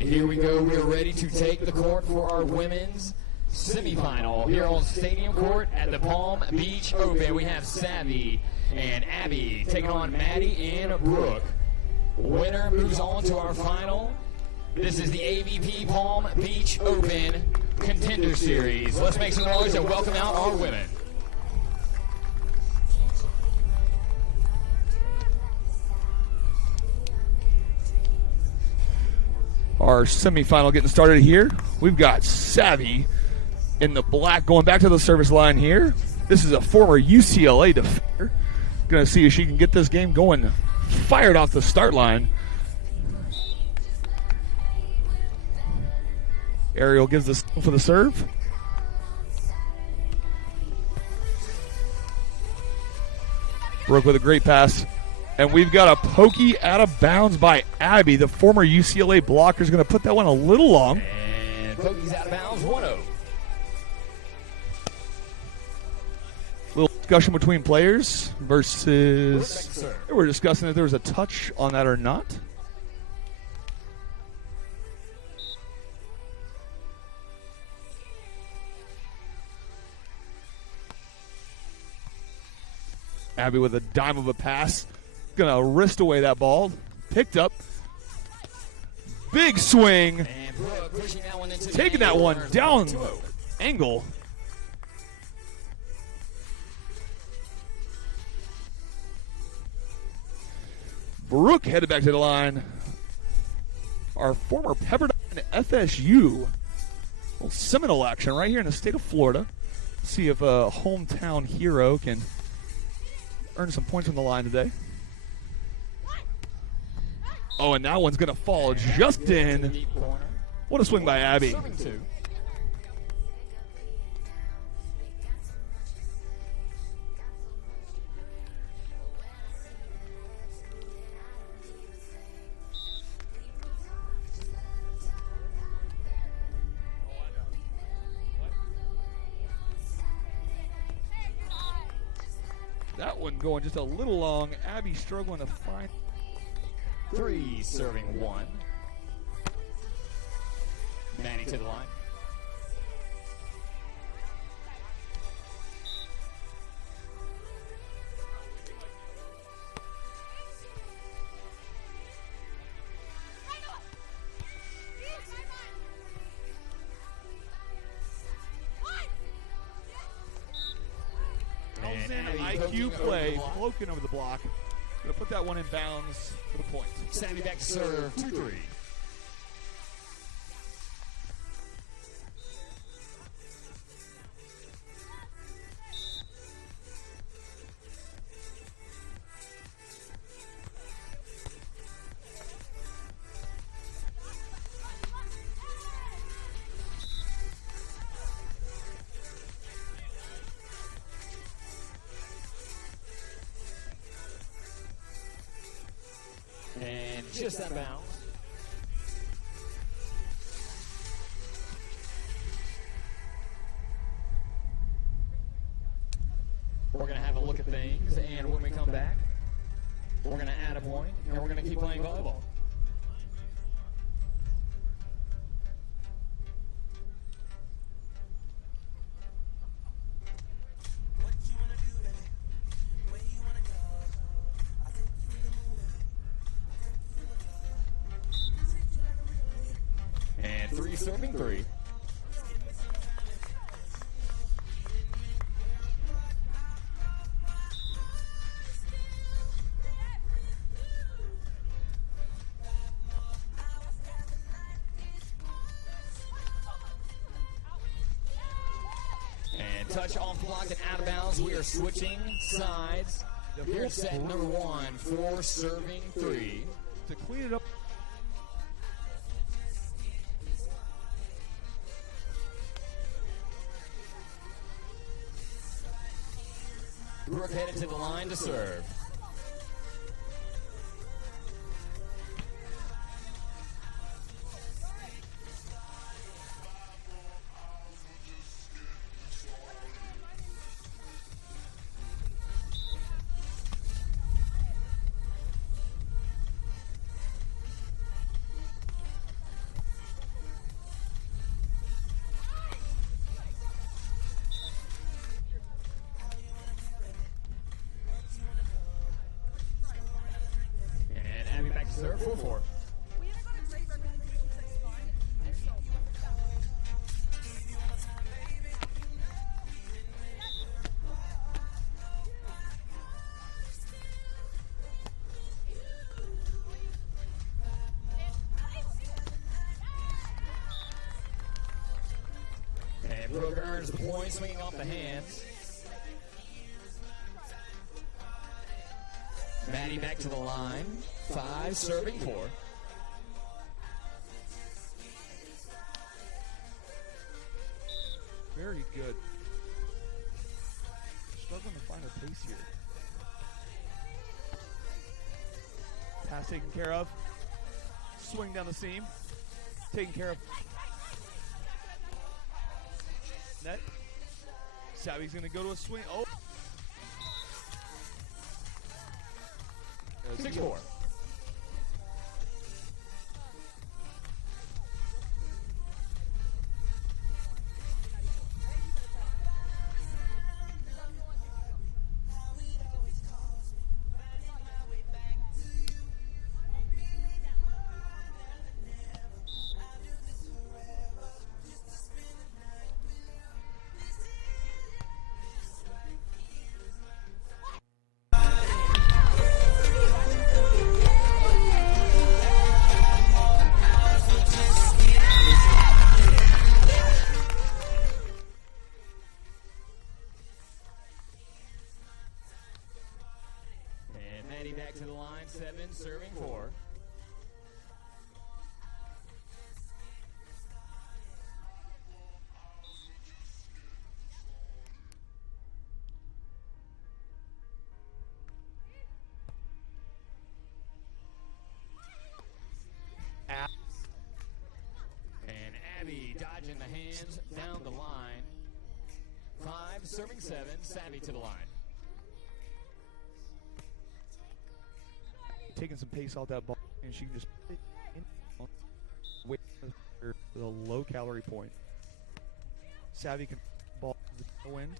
And here we go. We're ready to take the court for our women's semifinal here on Stadium Court at the Palm Beach Open. We have Savvy and Abby taking on Maddie and Brooke. Winner moves on to our final. This is the AVP Palm Beach Open Contender Series. Let's make some noise and welcome out our women. Our semifinal getting started here. We've got Savvy in the black going back to the service line here. This is a former UCLA defender. Going to see if she can get this game going. Fired off the start line. Ariel gives the signal for the serve. Brooke with a great pass. And we've got a pokey out of bounds by Abby. The former UCLA blocker is going to put that one a little long. And pokey's out of bounds, 1-0. Little discussion between players versus... We're discussing if there was a touch on that or not. Abby with a dime of a pass. Gonna wrist away that ball. Picked up. Big swing. And Brooke pushing that one into taking that one down angle. Brooke headed back to the line. Our former Pepperdine FSU. Little Seminole action right here in the state of Florida. See if a hometown hero can earn some points on the line today. Oh, and that one's going to fall just in. What a swing by Abby. That one going just a little long. Abby struggling to find. 3 serving 1. Maddie to the line. IQ play, floating over the block. Going to put that one in bounds for the point. Savvy back to serve, 2-3. Just out of bounds. We're going to have a look at things, and when we come back, we're going to add a point, and we're going to keep playing volleyball. Serving 3. And touch off block and out of bounds. We are switching sides. Here's set number 1 for serving 3. To clean it up. Brooke headed to the line to serve. Serve 4-4. And Brook earns the point, swinging off the hands. Maddie back to the line. 5, serving 4. Very good. Struggling to find her pace here. Pass taken care of. Swing down the seam. Taken care of. Net. Savvy's going to go to a swing. Oh. 6-4. Back to the line, 7, serving 4. And Abby dodging the hands down the line. 5, serving 7, Savvy to the line. Taking some pace off that ball, and she can just wait for the low calorie point. Savvy can ball to the wind.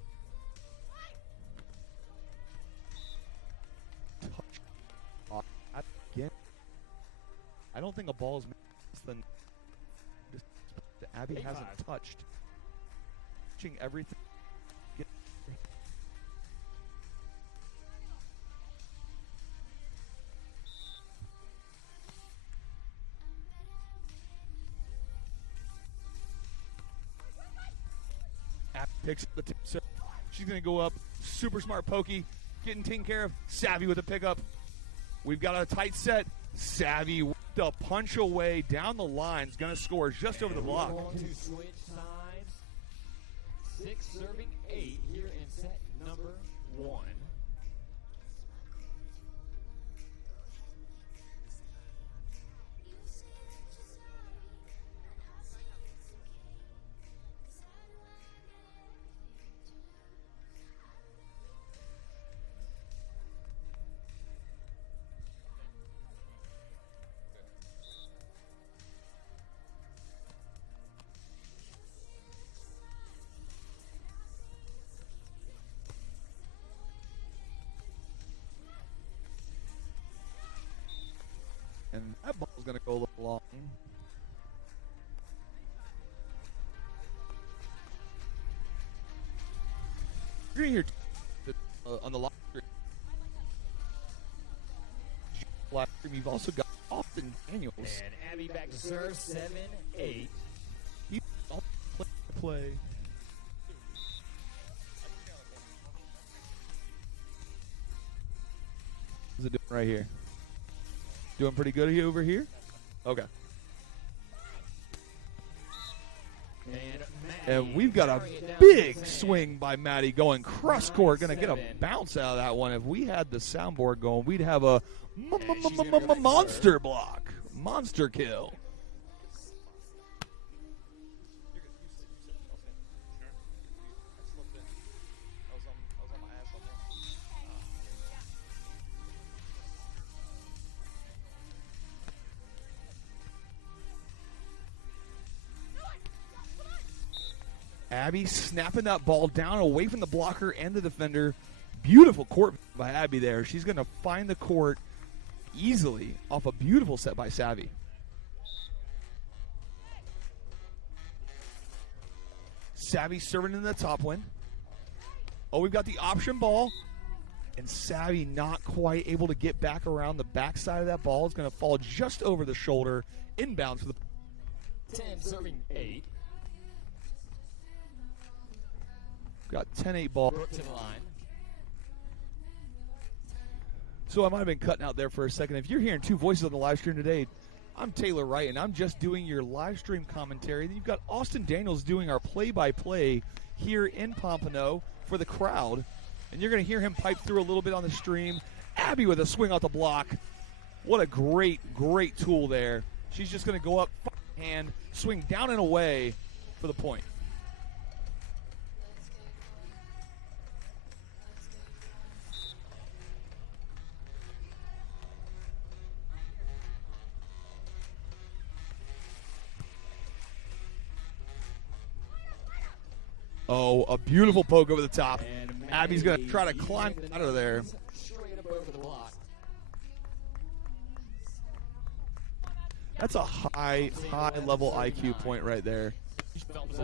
Touch. Again. I don't think a ball is less than Abby hasn't touched. Touching everything. Picks up the tip. So she's going to go up. Super smart pokey. Getting taken care of. Savvy with a pickup. We've got a tight set. Savvy with the punch away down the line. Is going to score just over the block. We're going to switch sides. 6 serving 8 here in set number 1. And that ball's going to go a little long. You're here on the live stream. You've also got Austin Daniels. And Abby back to serve, 7-8. He's all play. What's it doing right here? Doing pretty good over here? Okay. And we've got a big swing by Maddie going cross court. Going to get a bounce out of that one. If we had the soundboard going, we'd have a monster block. Monster kill. Abby snapping that ball down away from the blocker and the defender. Beautiful court by Abby there. She's going to find the court easily off a beautiful set by Savvy. Savvy serving in the top win. Oh, we've got the option ball. And Savvy not quite able to get back around the backside of that ball. It's going to fall just over the shoulder, inbounds for the 10 serving 8. Got 10-8 ball. Brook to the line. So I might have been cutting out there for a second. If you're hearing two voices on the live stream today, I'm Taylor Wright, and I'm just doing your live stream commentary. Then you've got Austin Daniels doing our play-by-play here in Pompano for the crowd. And you're going to hear him pipe through a little bit on the stream. Abby with a swing off the block. What a great, great tool there. She's just going to go up, hand, swing down and away for the point. Oh, a beautiful poke over the top. Abby's going to try to climb out of there. Straight up over the block. That's a high level IQ point right there.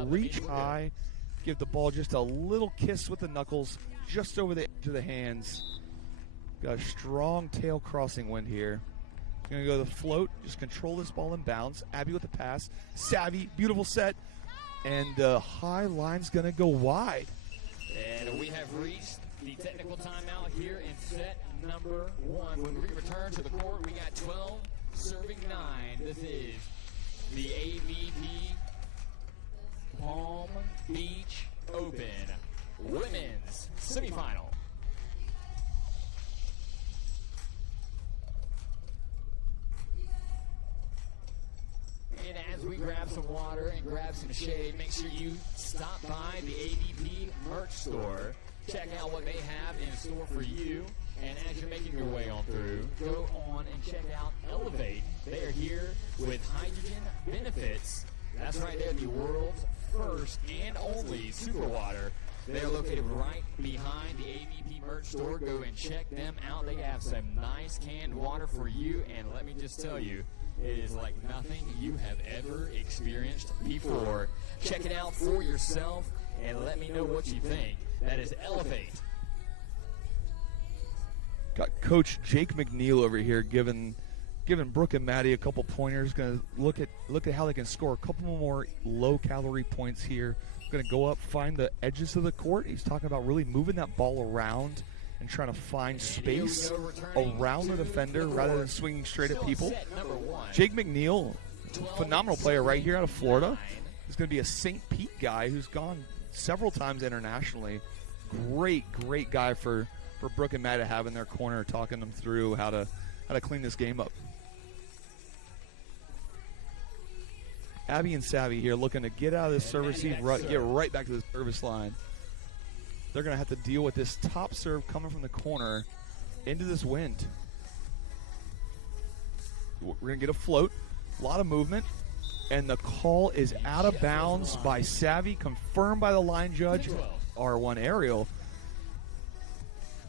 Reach high, give the ball just a little kiss with the knuckles, just over the edge of the hands. Got a strong tail crossing wind here. Going to go to the float, just control this ball in bounds. Abby with the pass. Savvy, beautiful set. And the high line's going to go wide. And we have reached the technical timeout here in set number 1. When we return to the court, we got 12 serving 9. This is the AVP Palm Beach Open Women's Semifinal. And as we grab some water and grab some shade, make sure you stop by the AVP merch store. Check out what they have in store for you. And as you're making your way on through, go on and check out Elevate. They are here with hydrogen benefits. That's right there, the world's first and only super water. They're located right behind the AVP merch store. Go and check them out. They have some nice canned water for you. And let me just tell you, it is like nothing you have ever experienced before. Check it out for yourself and let me know what you think. That is Elevate. Got Coach Jake McNeil over here giving Brooke and Maddie a couple pointers. Going to look at how they can score a couple more low-calorie points here. Going to go up, find the edges of the court. He's talking about really moving that ball around and trying to find space around the defender rather than swinging straight at people. Jake McNeil, phenomenal player right here out of Florida. He's going to be a St. Pete guy who's gone several times internationally. Great guy for Brooke and Matt to have in their corner, talking them through how to clean this game up. Abby and Savvy here looking to get out of this serve receive rut, get right back to the service line. They're going to have to deal with this top serve coming from the corner into this wind. We're going to get a float, a lot of movement, and the call is out of bounds by Savvy, confirmed by the line judge, R1 aerial.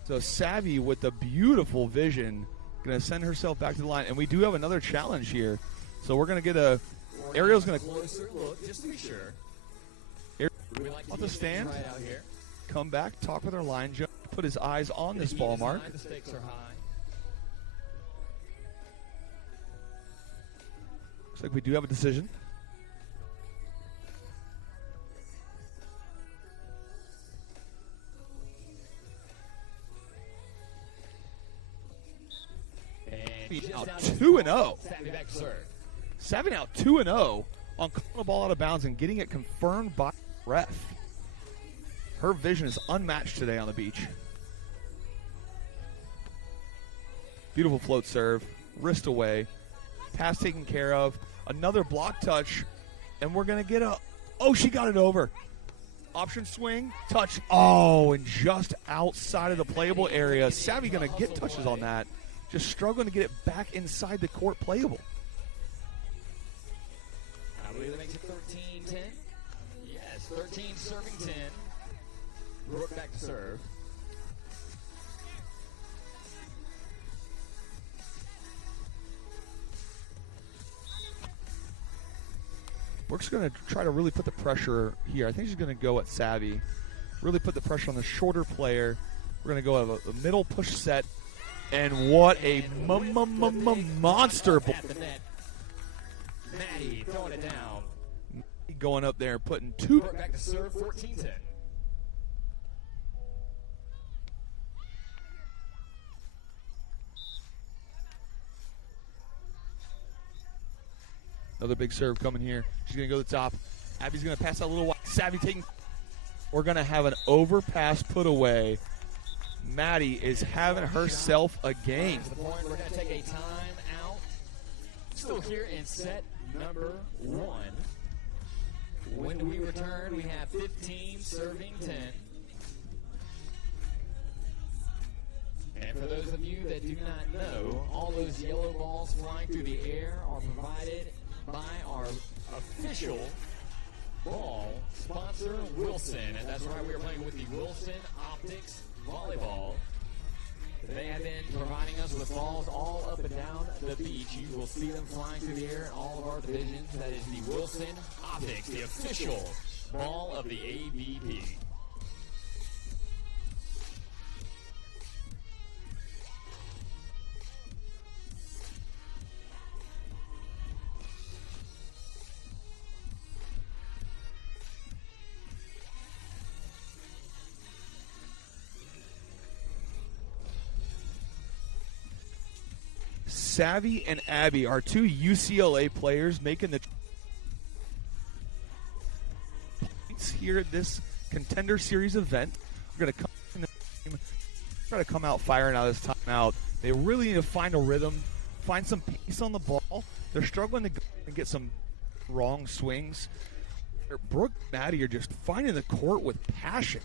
So Savvy with the beautiful vision, going to send herself back to the line. And we do have another challenge here. So we're going to get a, Ariel's going to closer look, just to be sure. Off the stand. Right out here. Come back, talk with our line judge, put his eyes on this ball mark. The stakes are high. Looks like we do have a decision. And out 2-0. Savvy back to serve. Savvy now 2-0 on calling the ball out of bounds and getting it confirmed by ref. Her vision is unmatched today on the beach. Beautiful float serve, wrist away, pass taken care of, another block touch, and we're going to get a, oh, she got it over. Option swing, touch, oh, and just outside of the playable area. Savvy going to get touches on that, just struggling to get it back inside the court playable. I believe that makes it 13-10. Yes, 13 serving 10. Brook back to serve. Brooke's going to try to really put the pressure here. I think she's going to go at Savvy. Really put the pressure on the shorter player. We're going to go have a middle push set. And what a monster ball. Maddie throwing it down. Going up there, putting two. Back to serve, 14-10. Another big serve coming here. She's going to go to the top. Abby's going to pass out a little wide. Savvy taking. We're going to have an overpass put away. Maddie is having herself a game. We're going to take a timeout. Still here in set number 1. When do we return? We have 15 serving 10. And for those of you that do not know, all those yellow balls flying through the air are provided by our official ball sponsor, Wilson. And that's right, we're playing with the Wilson Optics Volleyball. They have been providing us with balls all up and down the beach. You will see them flying through the air in all of our divisions. That is the Wilson Optics, the official ball of the AVP. Savvy and Abby are two UCLA players making the points here at this Contender Series event. We're going to come in the game, try to come out firing out of this timeout. They really need to find a rhythm, find some pace on the ball. They're struggling to go and get some wrong swings. Brook and Maddie are just finding the court with passion.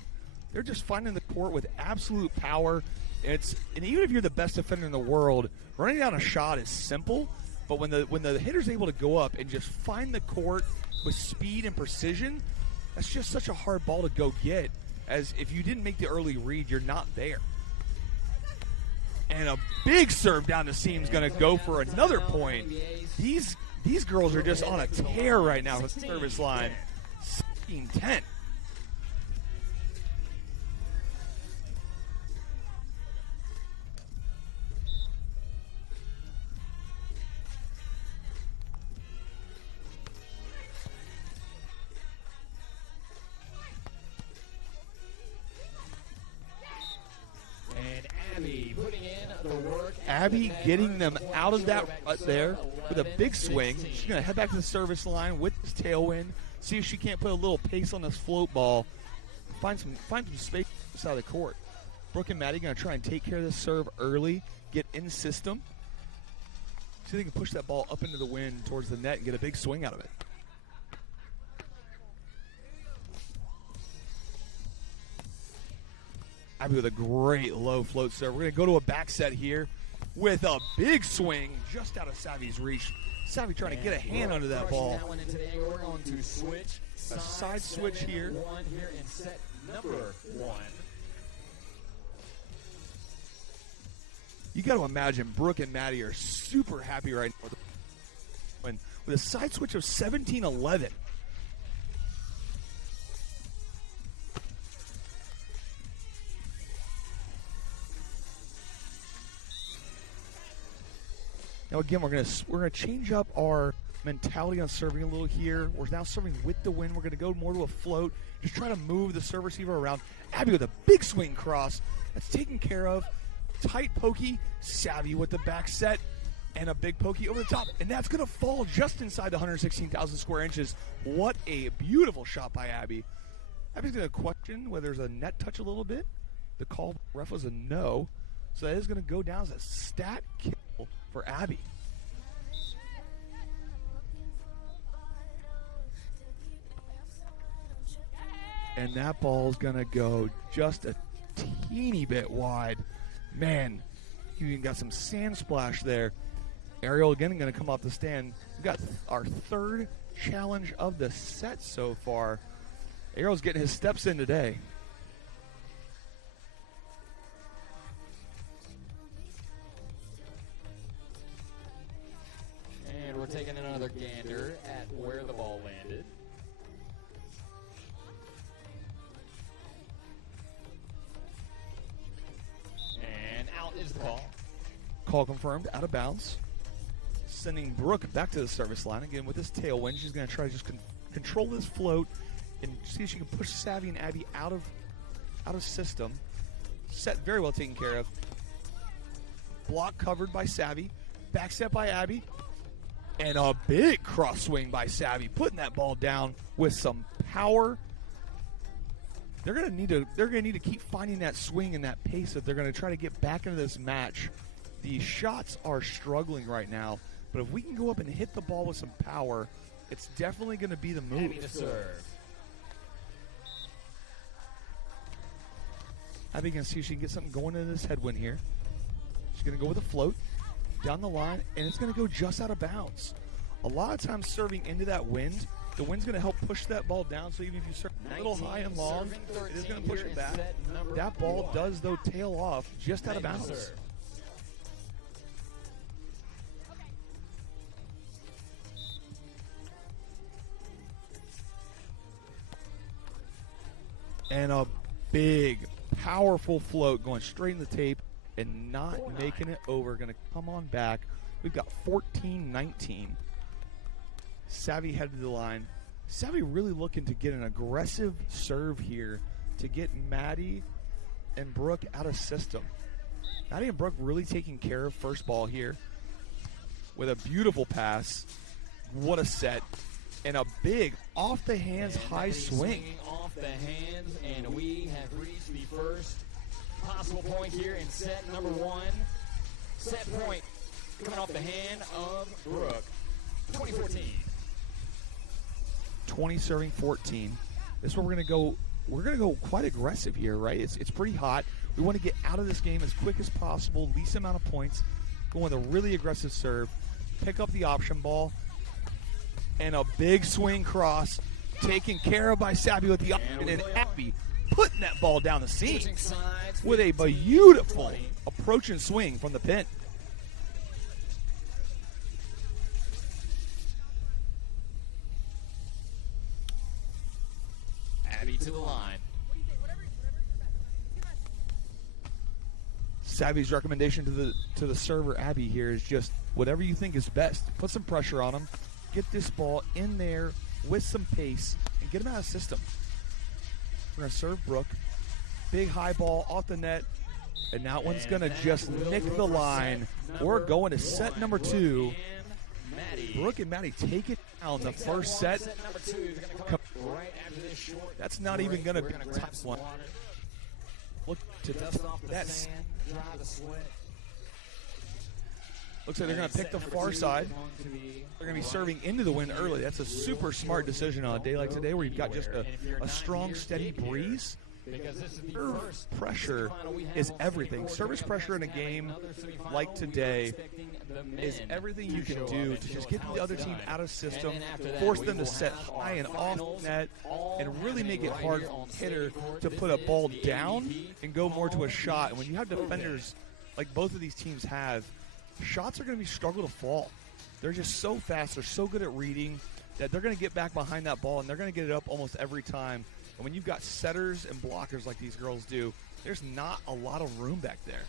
They're just finding the court with absolute power. And even if you're the best defender in the world, running down a shot is simple. But when the hitter's able to go up and just find the court with speed and precision, that's just such a hard ball to go get. As if you didn't make the early read, you're not there. And a big serve down the seam is going to go for another point. These girls are just on a tear right now with the service line. 16-10. Abby getting them out of that rut there with a big swing. She's going to head back to the service line with this tailwind, see if she can't put a little pace on this float ball, find some space on the side of the court. Brooke and Maddie going to try and take care of this serve early, get in system, see if they can push that ball up into the wind towards the net and get a big swing out of it. Abby with a great low float serve. We're going to go to a back set here with a big swing just out of Savvy's reach. Savvy trying to get a hand under that ball. We're going to switch. A side switch here. One here in set number 1. You got to imagine Brooke and Maddie are super happy right now with a side switch of 17-11. Now again, we're gonna change up our mentality on serving a little here. We're now serving with the wind. We're gonna go more to a float. Just try to move the serve receiver around. Abby with a big swing cross. That's taken care of. Tight pokey. Savvy with the back set. And a big pokey over the top. And that's gonna fall just inside the 116,000 square inches. What a beautiful shot by Abby. Abby's gonna question whether there's a net touch a little bit. The call ref was a no. So that is gonna go down as a stat kill for Abby. And that ball's going to go just a teeny bit wide. Man, you even got some sand splash there. Ariel again going to come off the stand. We've got our third challenge of the set so far. Ariel's getting his steps in today. And we're taking another gander at where the ball landed. call. Call confirmed, out of bounds. Sending Brook back to the service line. Again, with this tailwind, she's going to try to just control this float and see if she can push Savvy and Abby out of system. Set very well taken care of. Block covered by Savvy. Back step by Abby. And a big cross swing by Savvy, putting that ball down with some power. They're gonna need to keep finding that swing and that pace if they're gonna try to get back into this match. The shots are struggling right now, but if we can go up and hit the ball with some power, it's definitely gonna be the move. Abby to serve. Abby gonna see if she can get something going into this headwind here. She's gonna go with a float down the line, and it's going to go just out of bounds. A lot of times serving into that wind, the wind's going to help push that ball down, so even if you serve a little high and long, it is going to push it back. That ball does, though, tail off just out of bounds. And a big, powerful float going straight in the tape. And not making it over. Going to come on back. We've got 14-19. Savvy headed to the line. Savvy really looking to get an aggressive serve here to get Maddie and Brook out of system. Maddie and Brook really taking care of first ball here with a beautiful pass. What a set. And a big off the hands high swing. Off the hands, and we have reached the first possible point here in set number 1. Set point coming off the hand of Brook. 2014. 20 serving 14. This is where we're gonna go. We're gonna go quite aggressive here, right? It's pretty hot. We want to get out of this game as quick as possible, least amount of points. Go with a really aggressive serve. Pick up the option ball. And a big swing cross. Taken care of by Savvy with the option, and Abby putting that ball down the seam with a beautiful approach and swing from the pin. Abby to the line. Savvy's recommendation to the server Abby here is just whatever you think is best. Put some pressure on him. Get this ball in there with some pace and get him out of system. We're going to serve Brook. Big high ball off the net. And that one's going to just nick the line. We're going to set number 2. Brook and Maddie take it down the first set. That's not even going to be a tight one. Look to that. Looks like they're going to pick the far side. They're going to be serving into the wind early. That's a super smart decision on a day like today where you've got just a strong, steady breeze. Serve pressure is everything. Service pressure in a game like today is everything you can do to just get the other team out of system, force them to set high and off net, and really make it hard for the hitter to put a ball down and go more to a shot. And when you have defenders like both of these teams have, shots are going to be struggle to fall. They're just so fast. They're so good at reading that they're going to get back behind that ball, and they're going to get it up almost every time. And when you've got setters and blockers like these girls do, there's not a lot of room back there.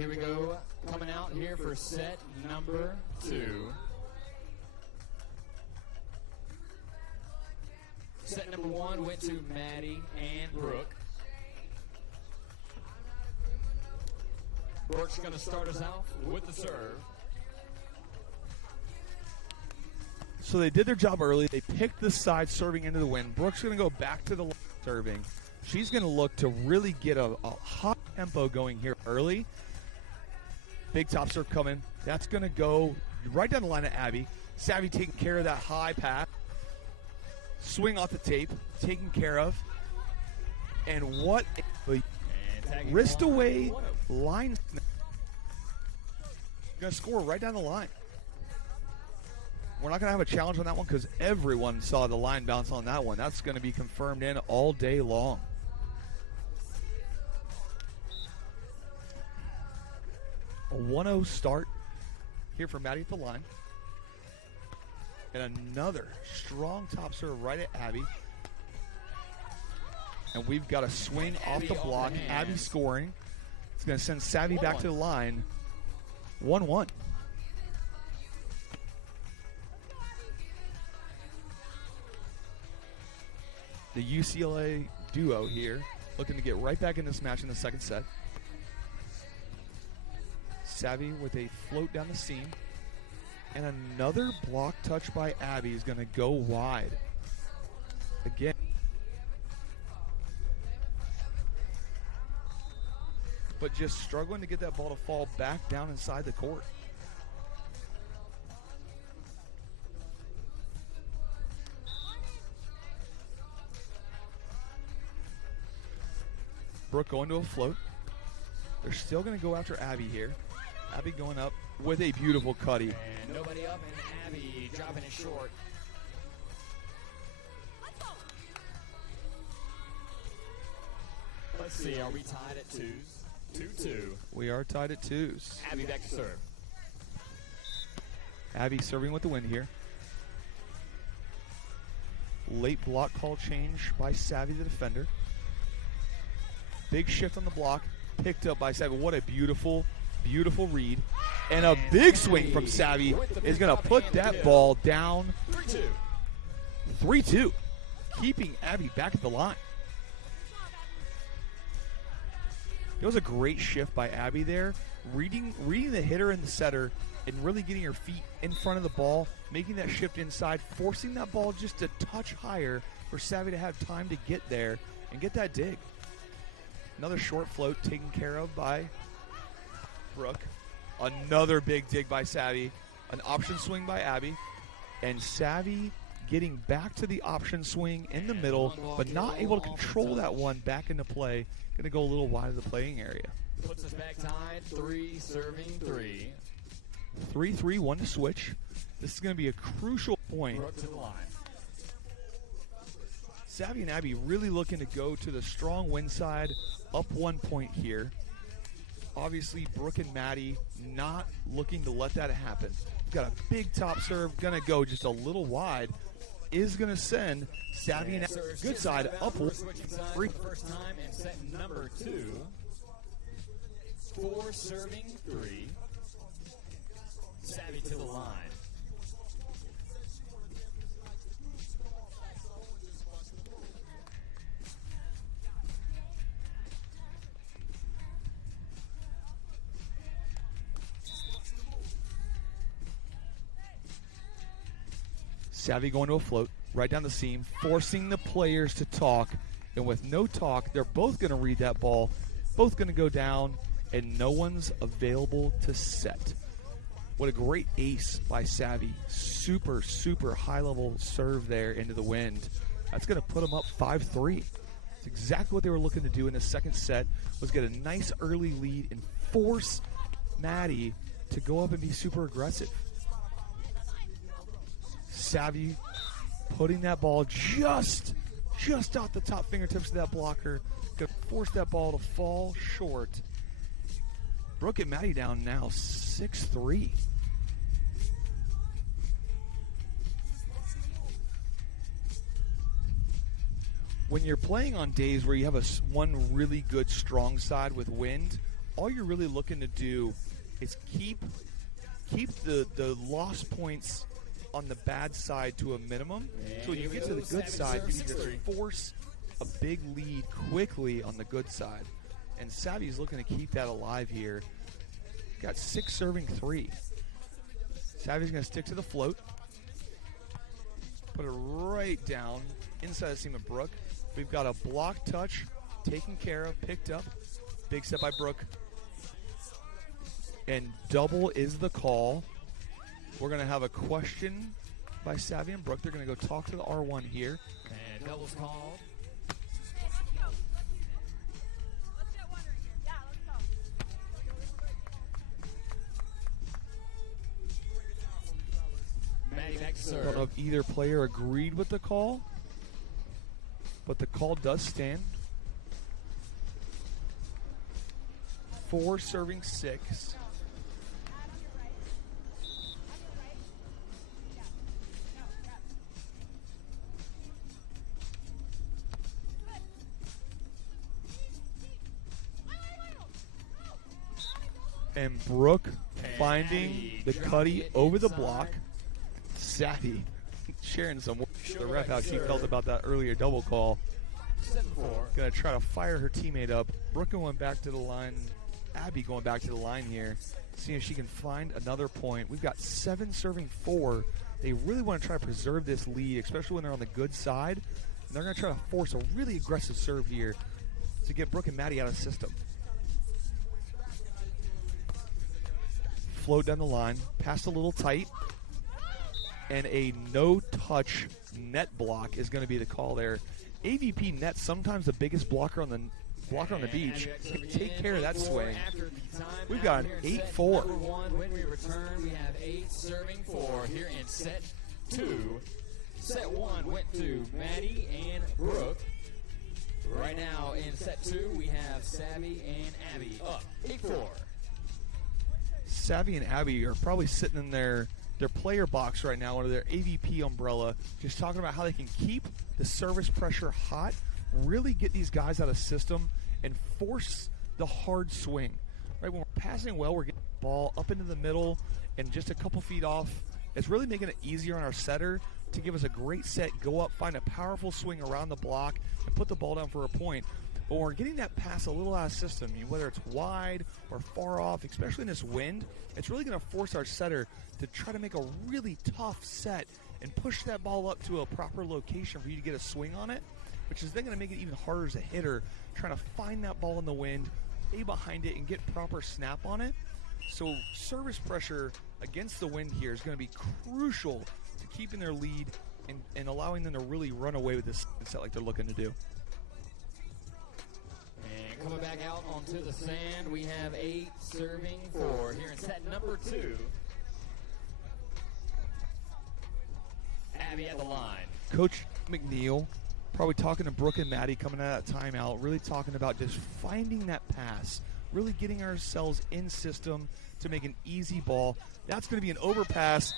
here we go. Coming out here for set number 2. Set number 1 went to Maddie and Brooke. Brooke's going to start us out with the serve. So they did their job early. They picked the side serving into the wind. Brooke's going to go back to the line serving. She's going to look to really get a hot tempo going here early. Big top serve coming. That's going to go right down the line of Abby. Savvy taking care of that high pass. Swing off the tape, taken care of. And what a wrist away line. Going to score right down the line. We're not going to have a challenge on that one because everyone saw the line bounce on that one. That's going to be confirmed in all day long. A 1-0 start here for Maddie at the line. And another strong top serve right at Abby. And we've got a swing off the block. Abby scoring. It's going to send Savvy back to the line. 1-1. The UCLA duo here looking to get right back in this match in the second set. Savvy with a float down the seam. And another block touch by Abby is going to go wide. Again. But just struggling to get that ball to fall back down inside the court. Brooke going to a float. They're still going to go after Abby here. Abby going up with a beautiful cutty. And nobody up, and Abby dropping it short. Let's see, are we tied at 2s? 2-2. We are tied at 2s. Abby back to serve. Abby serving with the win here. Late block call change by Savvy, the defender. Big shift on the block, picked up by Savvy. What a beautiful, beautiful read. And a big swing from Savvy is going to put that ball down. 3-2. 3-2, keeping Abby back at the line. It was a great shift by Abby there, reading the hitter and the setter and really getting her feet in front of the ball, making that shift inside, forcing that ball just a touch higher for Savvy to have time to get there and get that dig. Another short float taken care of by Brooke. Another big dig by Savvy. An option swing by Abby. And Savvy getting back to the option swing in the middle, but not able to control that one back into play. Going to go a little wide of the playing area. Puts us back tied, 3 serving 3. 3-3, 1 to switch. This is going to be a crucial point. Brooke to the line. Savvy and Abby really looking to go to the strong win side, up 1 point here. Obviously, Brooke and Maddie not looking to let that happen. Got a big top serve, going to go just a little wide. Is going to send Savvy and Abby, good side, up 3. First time and set number 2. 4 serving 3. Savvy to the line. Savvy going to a float, right down the seam, forcing the players to talk. And with no talk, they're both going to read that ball, both going to go down, and no one's available to set. What a great ace by Savvy. Super, super high-level serve there into the wind. That's going to put them up 5-3. It's exactly what they were looking to do in the second set, was get a nice early lead and force Maddie to go up and be super aggressive. Savvy putting that ball just off the top fingertips of that blocker. Going to force that ball to fall short. Brooke and Maddie down now 6-3. When you're playing on days where you have one really good strong side with wind, all you're really looking to do is keep the lost points on the bad side to a minimum. So when you get to the good side, you can just force a big lead quickly on the good side. And Savvy's looking to keep that alive here. Got 6 serving 3. Savvy's going to stick to the float. Put it right down inside the seam of Brook. We've got a block touch taken care of, picked up. Big set by Brook. And double is the call. We're going to have a question by Savvy and Brook. They're going to go talk to the R1 here. And double's called. I don't know if either player agreed with the call, but the call does stand. 4 serving 6. And Brook finding the cutty over the block. Savvy sharing some the ref how she felt about that earlier double call. 7-4. Gonna try to fire her teammate up. Brooke going back to the line. Abby going back to the line here. Seeing if she can find another point. We've got 7 serving 4. They really want to try to preserve this lead, especially when they're on the good side. And they're gonna try to force a really aggressive serve here to get Brooke and Maddie out of system. Float down the line, passed a little tight. And a no-touch net block is going to be the call there. AVP net, sometimes the biggest blocker on the beach. Take care of that swing. We've got an 8-4. When we return, we have 8 serving 4 here in set 2. Set 1 went to Maddie and Brooke. Right now in set 2, we have Savvy and Abby up 8-4. Savvy and Abby are probably sitting in their player box right now under their AVP umbrella, just talking about how they can keep the service pressure hot, really get these guys out of system, and force the hard swing. Right, when we're passing well, we're getting the ball up into the middle and just a couple feet off. It's really making it easier on our setter to give us a great set, go up, find a powerful swing around the block, and put the ball down for a point. But when we're getting that pass a little out of system, whether it's wide or far off, especially in this wind, it's really going to force our setter to try to make a really tough set and push that ball up to a proper location for you to get a swing on it, which is then going to make it even harder as a hitter, trying to find that ball in the wind, stay behind it, and get proper snap on it. So service pressure against the wind here is going to be crucial to keeping their lead and allowing them to really run away with this set like they're looking to do. And coming back out onto the sand, we have 8 serving 4 here in set number 2. Abby at the line. Coach McNeil probably talking to Brooke and Maddie coming out of that timeout, really talking about just finding that pass, really getting ourselves in system to make an easy ball. That's going to be an overpass,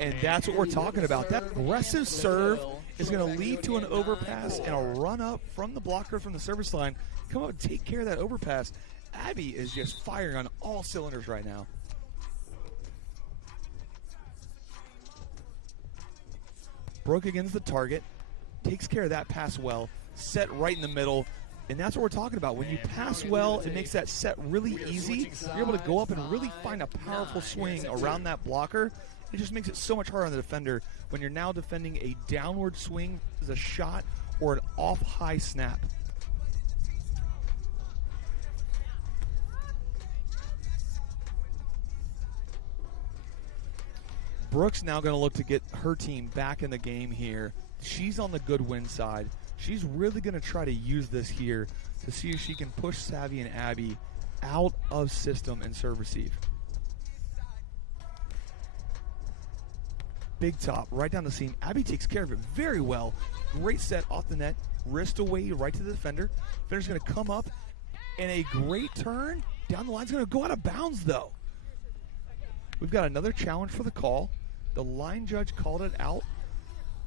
and that's what we're talking about. That aggressive serve is going to lead to an overpass and a run up from the blocker from the service line. Come up and take care of that overpass. Abby is just firing on all cylinders right now. Brooke against the target, takes care of that pass well, set right in the middle, and that's what we're talking about. When you pass well, it makes that set really easy. You're able to go up and really find a powerful swing around that blocker. It just makes it so much harder on the defender when you're now defending a downward swing as a shot or an off-high snap. Brooke's now going to look to get her team back in the game here. She's on the good win side. She's really going to try to use this here to see if she can push Savvy and Abby out of system and serve receive. Big top, right down the seam. Abby takes care of it very well. Great set off the net, wrist away right to the defender. Defender's going to come up, and a great turn down the line's going to go out of bounds, though. We've got another challenge for the call. The line judge called it out.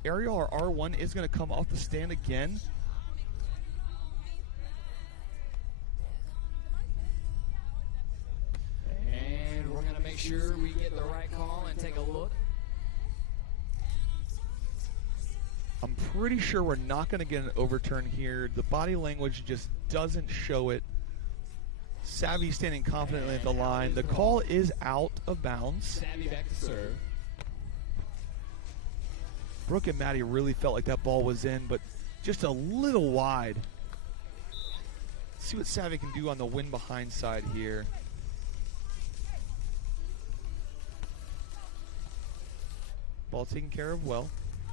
Ariel, or R1, is going to come off the stand again. sure we get the right call and take a look. I'm pretty sure we're not going to get an overturn here. The body language just doesn't show it. Savvy standing confidently at the line. The call is out of bounds. Savvy back to serve. Brook and Maddie really felt like that ball was in, but just a little wide. Let's see what Savvy can do on the win behind side here. Ball taken care of well.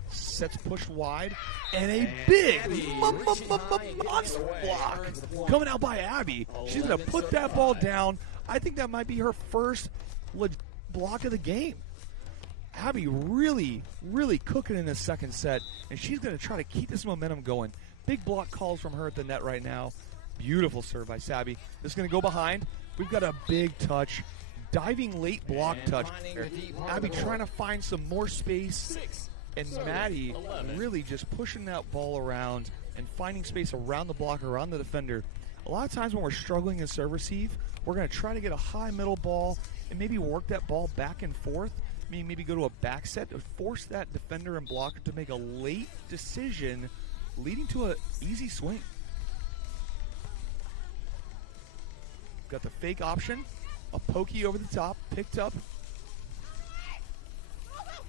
Sets push wide, and a big monster block coming out by Abby. She's going to put that ball down. I think that might be her first block of the game. Abby really, really cooking in the second set, and she's going to try to keep this momentum going. Big block calls from her at the net right now. Beautiful serve by Savvy. This is going to go behind. We've got a big touch. Diving late block touch there. Abby trying to find some more space. And Maddie really just pushing that ball around and finding space around the block, around the defender. A lot of times when we're struggling in serve receive, we're going to try to get a high middle ball and maybe work that ball back and forth. Maybe go to a back set to force that defender and blocker to make a late decision, leading to an easy swing. Got the fake option, a pokey over the top, picked up.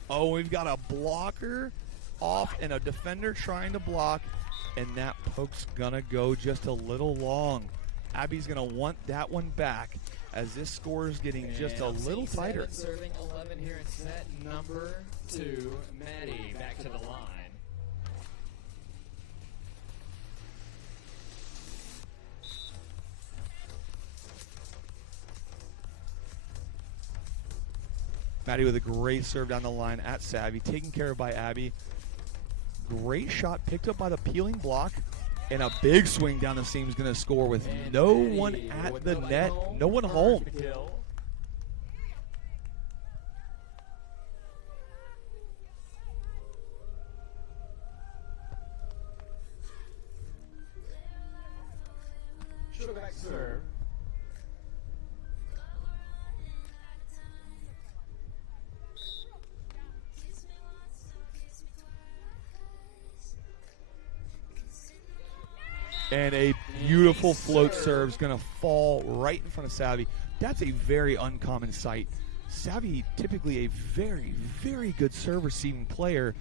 Oh, we've got a blocker off and a defender trying to block, and that poke's gonna go just a little long. Abby's gonna want that one back as this score is getting just a little tighter. Serving 11 here in set number 2. Maddie back to the line. Maddie with a great serve down the line at Savvy, taken care of by Abby. Great shot picked up by the peeling block, and a big swing down the seam is going to score with no one at the net, no one home. Should back serve. And a beautiful float serve is going to fall right in front of Savvy. That's a very uncommon sight. Savvy, typically a very, very good serve receiving player,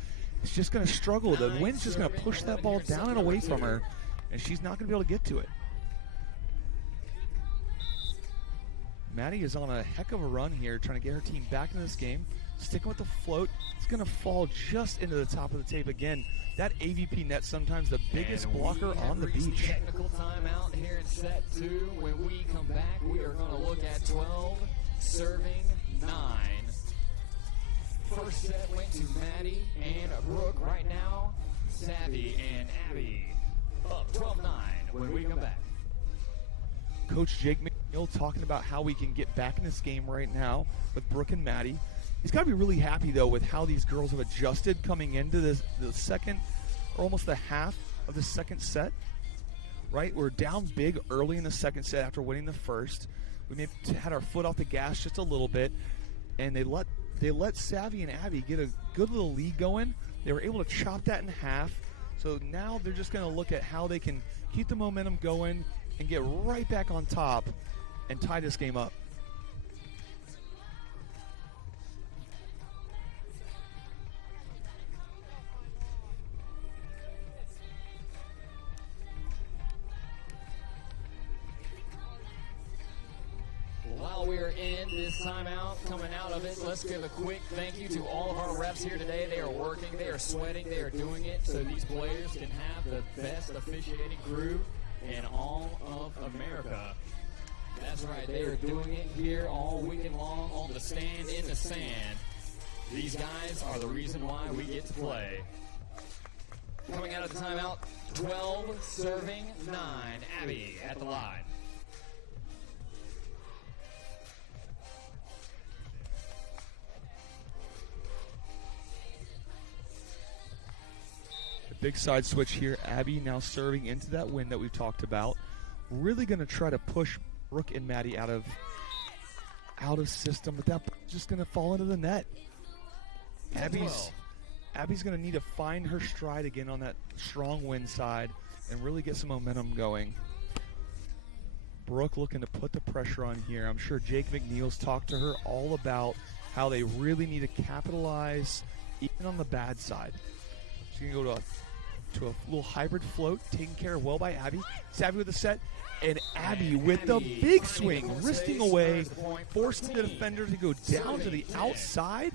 is just going to struggle. The wind's just going to push that ball down and away from her, and she's not going to be able to get to it. Maddie is on a heck of a run here, trying to get her team back into this game. Sticking with the float. It's going to fall just into the top of the tape again. That AVP net sometimes the biggest blocker on the beach. Technical timeout here in set 2. When we come back, we are going to look at 12, serving 9. First set went to Maddie and Brook. Right now, Savvy and Abby up 12-9 when we come back. Coach Jake McNeil talking about how we can get back in this game right now with Brook and Maddie. He's got to be really happy, though, with how these girls have adjusted coming into the second, or almost the half of the second set, right? We're down big early in the second set after winning the first. We maybe had our foot off the gas just a little bit, and they let Savvy and Abby get a good little lead going. They were able to chop that in half, so now they're just going to look at how they can keep the momentum going and get right back on top and tie this game up. While we're in this timeout, coming out of it, let's give a quick thank you to all of our refs here today. They are working, they are sweating, they are doing it so these players can have the best officiating crew in all of America. That's right, they are doing it here all weekend long on the stand in the sand. These guys are the reason why we get to play. Coming out of the timeout, 12 serving 9. Abby at the line. Big side switch here. Abby now serving into that win that we've talked about. Really going to try to push Brook and Maddie out of out of system, but that's just going to fall into the net. Abby's going to need to find her stride again on that strong wind side and really get some momentum going. Brook looking to put the pressure on here. I'm sure Jake McNeil's talked to her all about how they really need to capitalize even on the bad side. She's going to go to a little hybrid float, taken care of well by Abby. Savvy with the set, and Abby with the big swing, wristing away, forcing the defender to go down to the outside,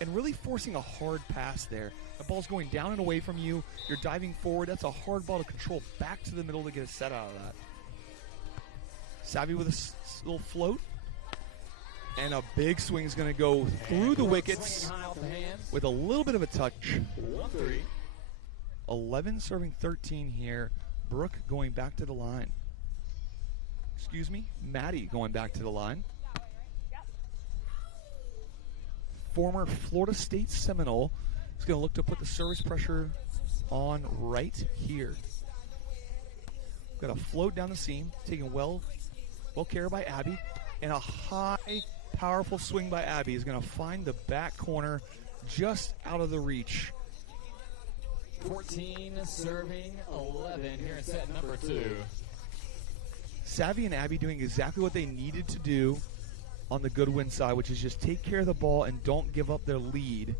and really forcing a hard pass there. The ball's going down and away from you. You're diving forward. That's a hard ball to control back to the middle to get a set out of that. Savvy with a little float. And a big swing is going to go through the wickets with a little bit of a touch. 1-3. 11 serving 13 here. Brook going back to the line. Excuse me, Maddie going back to the line. Former Florida State Seminole is going to look to put the service pressure on right here. Got a float down the seam, taken well care by Abby, and a high, powerful swing by Abby is going to find the back corner just out of the reach. 14 serving 11 here in set number 2. Savvy and Abby doing exactly what they needed to do on the good win side, which is just take care of the ball and don't give up their lead.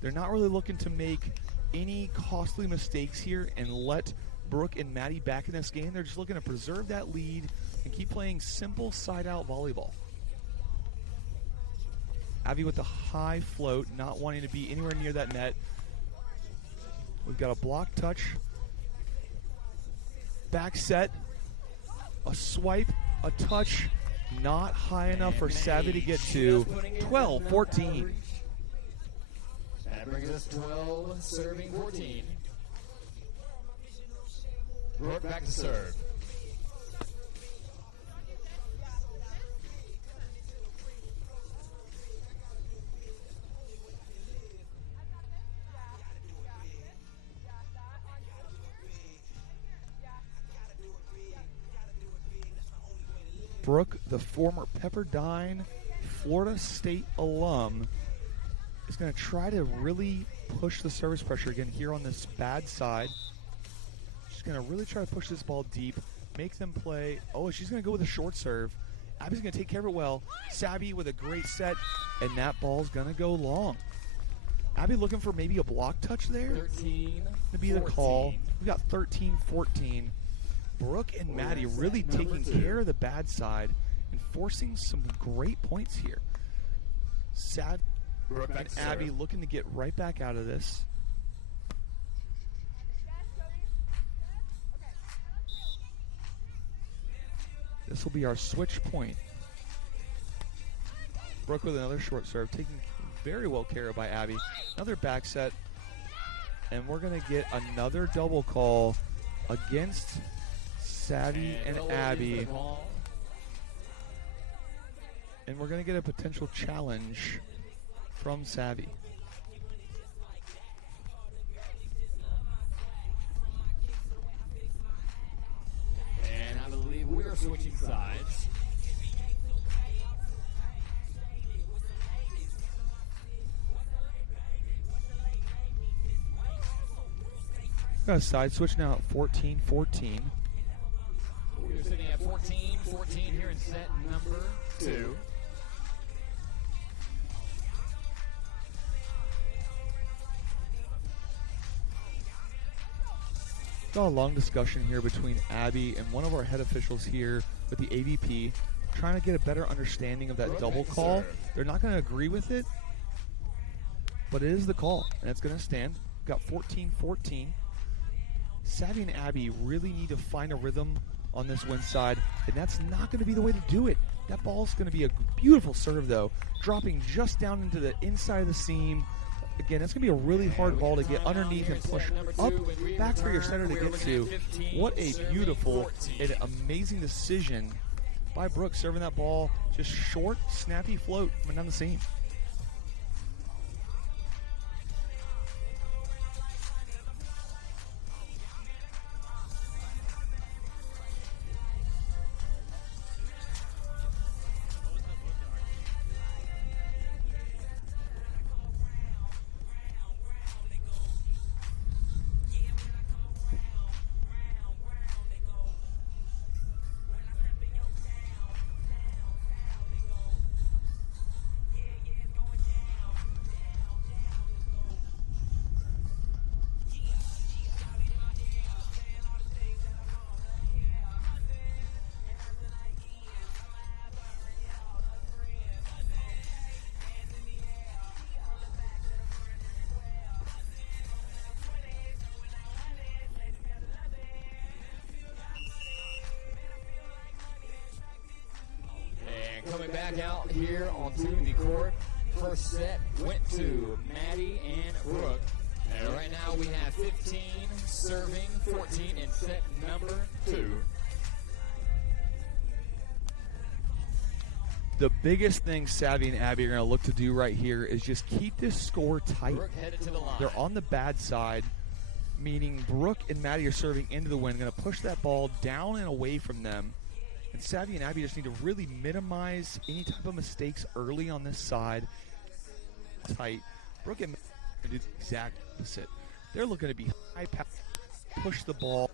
They're not really looking to make any costly mistakes here and let Brook and Maddie back in this game. They're just looking to preserve that lead and keep playing simple side-out volleyball. Abby with the high float, not wanting to be anywhere near that net. We've got a block touch, back set, a swipe, a touch, not high enough for Savvy to get to. 12-14. That brings us 12 serving 14. Brook back to serve. Brook, the former Pepperdine Florida State alum, is going to try to really push the service pressure again here on this bad side. She's going to really try to push this ball deep, make them play. Oh, she's going to go with a short serve. Abby's going to take care of it well. Savvy with a great set, and that ball's going to go long. Abby looking for maybe a block touch there 13 to be the call. We got 13-14. Brook and Maddie really taking care of the bad side and forcing some great points here. Sad and Abby looking to get right back out of this. This will be our switch point. Brook with another short serve, taking very well care of by Abby. Another back set, and we're going to get another double call against Savvy and Abby. And we're going to get a potential challenge from Savvy. And I believe we're switching sides. Got a side switch now at 14-14. We're sitting at 14-14 here in set number 2. Got a long discussion here between Abby and one of our head officials here with the AVP, trying to get a better understanding of that double call. They're not going to agree with it, but it is the call, and it's going to stand. Got 14-14. Savvy and Abby really need to find a rhythm on this win side, and that's not going to be the way to do it. That ball's going to be a beautiful serve, though, dropping just down into the inside of the seam. Again, it's going to be a really hard ball to get underneath and push up back for your center to get to. What a beautiful and amazing decision by Brook, serving that ball just short, snappy float coming down the seam. back out here onto the court. First set went to Maddie and Brooke. And right now we have 15 serving, 14 in set number 2. The biggest thing Savvy and Abby are going to look to do right here is just keep this score tight. Brooke headed to the line. They're on the bad side, meaning Brooke and Maddie are serving into the wind, going to push that ball down and away from them. And Savvy and Abby just need to really minimize any type of mistakes early on this side. Tight. Brooke and Maddie do the exact opposite. They're looking to be high pass, push the ball,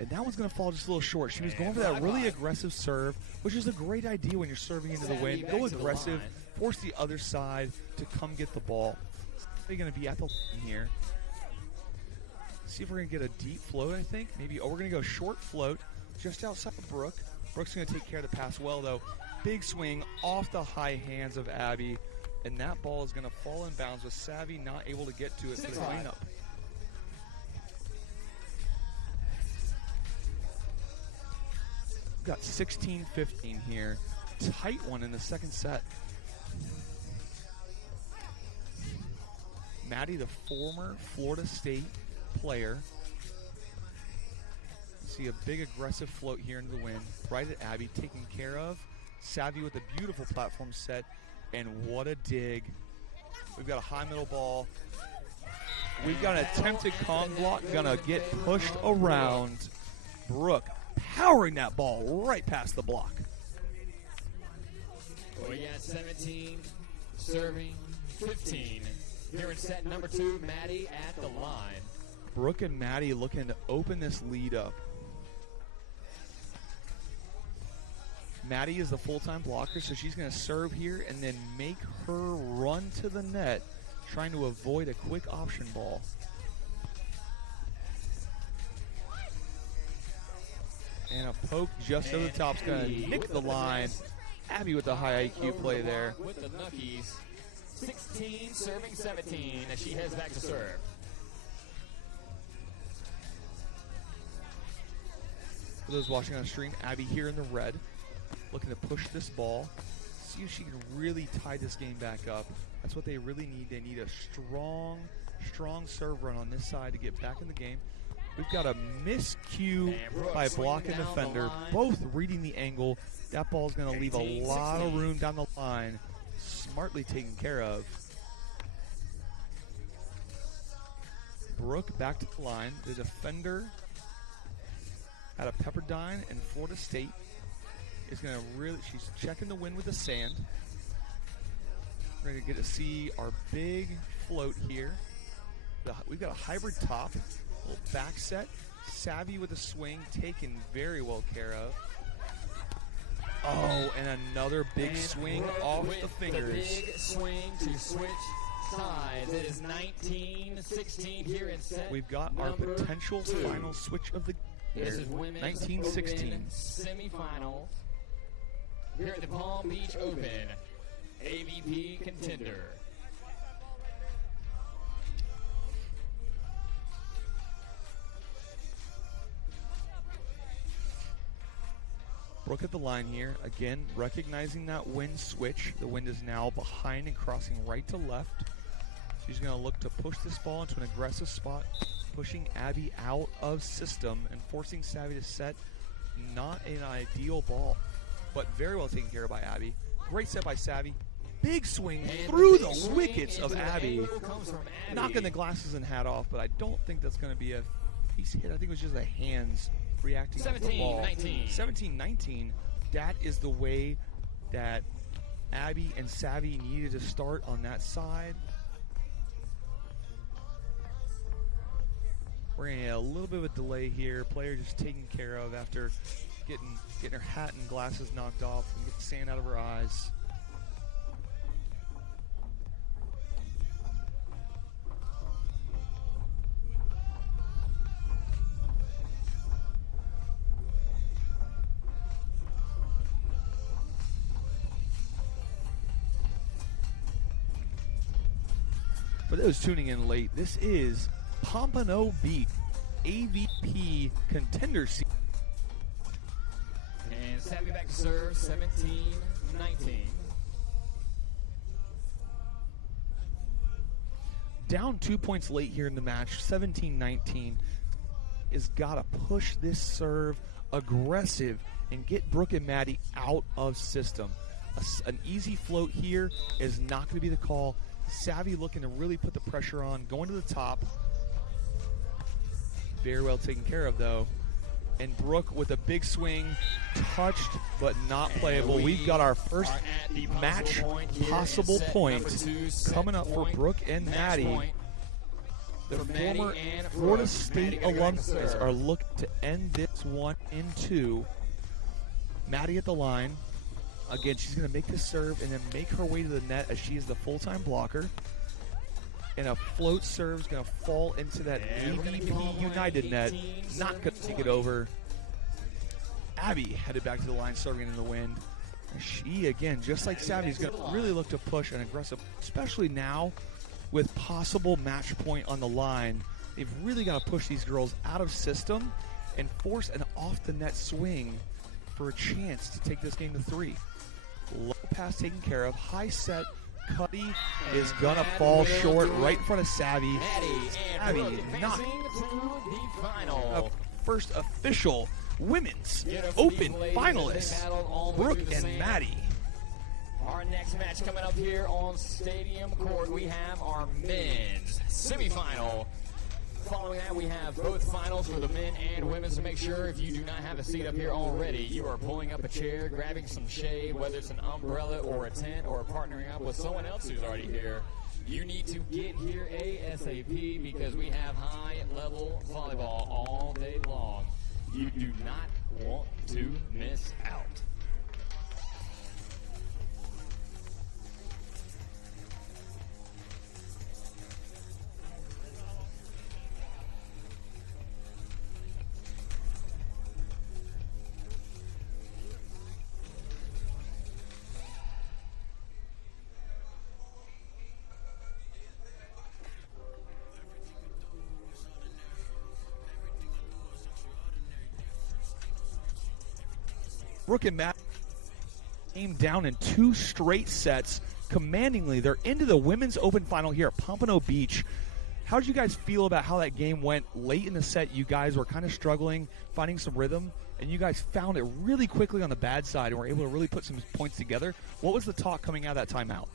and that one's going to fall just a little short. She was going for that really aggressive serve, which is a great idea when you're serving into the wind. Go aggressive, force the other side to come get the ball. They're going to be at the line here. See if we're going to get a deep float, I think. Maybe, we're going to go short float just outside of Brooke. Brooke's going to take care of the pass well, though. Big swing off the high hands of Abby, and that ball is going to fall in bounds with Savvy not able to get to it for the cleanup. We've got 16-15 here. Tight one in the second set. Maddie, the former Florida State player. See a big aggressive float here into the wind. Right at Abby, taken care of. Savvy with a beautiful platform set. And what a dig. We've got a high middle ball. We've got an attempted Kong block. Gonna get pushed around. Brooke powering that ball right past the block. We got 17, serving 15. Here in set number 2, Maddie at the line. Brooke and Maddie looking to open this lead up. Maddie is the full-time blocker, so she's going to serve here and then make her run to the net, trying to avoid a quick option ball. And a poke just over the top is going to nick the line. Abby with the high IQ play there. With the Nuckies, 16 serving 17 as she heads back to serve. For those watching on stream, Abby here in the red, looking to push this ball, see if she can really tie this game back up. That's what they really need. They need a strong serve run on this side to get back in the game. We've got a miscue by block and defender, both reading the angle. That ball's going to leave a lot of room down the line. Smartly taken care of. Brooke back to the line. The defender out of Pepperdine and Florida State is going to really, she's checking the wind with the sand. We're going to get to see our big float here. We've got a hybrid top, little back set, Savvy with a swing, taken very well care of. Oh, and another big swing off the fingers. The big swing to switch sides. It is 19-16 here in set. We've got our potential 2. final switch of the year. This is women's 19-16 semifinal here at the Palm Beach Open AVP contender. Brooke at the line here, again, recognizing that wind switch. The wind is now behind and crossing right to left. She's going to look to push this ball into an aggressive spot, pushing Abby out of system and forcing Savvy to set. Not an ideal ball, but very well taken care of by Abby. Great set by Savvy. Big swing through the wickets of Abby. Knocking the glasses and hat off, but I don't think that's going to be a piece hit. I think it was just the hands reacting to the ball. 17-19. That is the way that Abby and Savvy needed to start on that side. We're going to get a little bit of a delay here. Player just taken care of after getting her hat and glasses knocked off and get the sand out of her eyes. For those tuning in late, this is Pompano Beach AVP contender season. And Savvy back to serve, 17-19. 19. Down 2 points late here in the match, 17-19. Is got to push this serve aggressive and get Brook and Maddie out of system. An easy float here is not going to be the call. Savvy looking to really put the pressure on, going to the top. Very well taken care of, though. And Brook with a big swing, touched but not playable. We've got our first match possible point coming up for Brook and Maddie. The former Florida State alumnus are looking to end this one in 2. Maddie at the line. Again, she's going to make the serve and then make her way to the net as she is the full-time blocker. And a float serve is going to fall into that AVP United net. Not going to take it over. Abby headed back to the line, serving in the wind. She, again, just like Savvy, is going to really look to push and aggressive, especially now with possible match point on the line. They've really got to push these girls out of system and force an off-the-net swing for a chance to take this game to 3. Low pass taken care of. High set. Cuddy is going to fall short right in front of Savvy. Savvy not first official Women's Open finalists, Brook and Maddie. Our next match coming up here on Stadium Court, we have our men's semifinal. Following that, we have both finals for the men and women, so make sure if you do not have a seat up here already, you are pulling up a chair, grabbing some shade, whether it's an umbrella or a tent or partnering up with someone else who's already here. You need to get here ASAP because we have high-level volleyball all day long. You do not want to miss out. Brook and Matt came down in 2 straight sets commandingly. They're into the Women's Open final here at Pompano Beach. How did you guys feel about how that game went? Late in the set, you guys were kind of struggling, finding some rhythm, and you guys found it really quickly on the bad side and were able to really put some points together. What was the talk coming out of that timeout?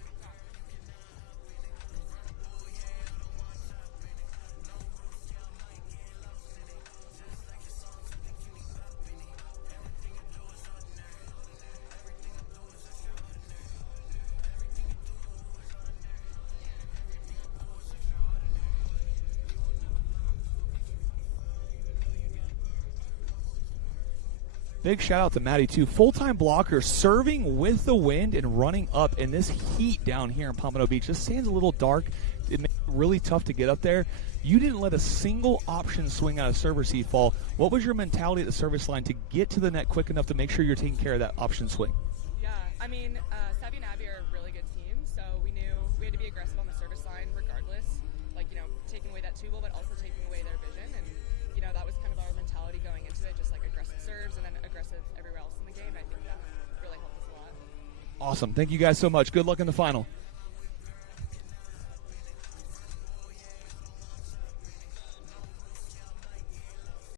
Big shout out to Maddie, too. Full-time blocker, serving with the wind and running up in this heat down here in Pompano Beach. This sand's a little dark. It makes it really tough to get up there. You didn't let a single option swing out of serve receive fall. What was your mentality at the service line to get to the net quick enough to make sure you're taking care of that option swing? Yeah, I mean, Savvy and Abby are a really good team, so we knew we had to be aggressive on the service line regardless. Like, you know, taking away that 2-ball, but also taking away their vision. And, you know, that was kind of our mentality going into it, just like aggressive serves and then aggressive everywhere else in the game. I think that really helped us a lot. Awesome. Thank you guys so much. Good luck in the final.